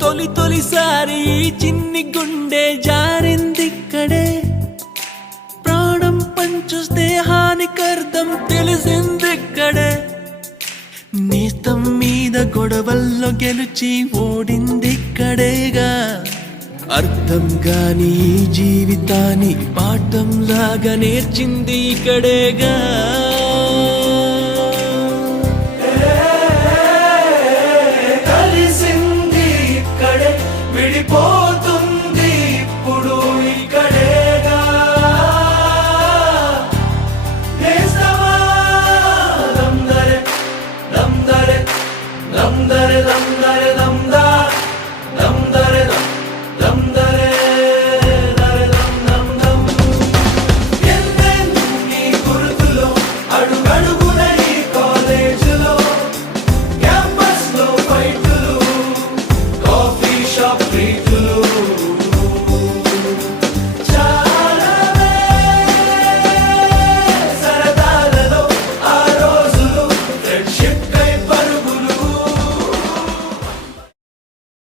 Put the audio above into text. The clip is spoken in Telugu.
తొలిసారి చిన్ని గుండె జారిందిక్కడే, ప్రాణం పంచు స్నేహానికర్థం తెలిసిందిక్కడే, నేస్తం మీద గొడవల్లో గెలిచి ఓడిందిక్కడేగా, అర్థం కాని జీవితాన్ని పాఠం లాగా నేర్చింది ఇక్కడేగా. కలిసింది ఇక్కడే, విడిపో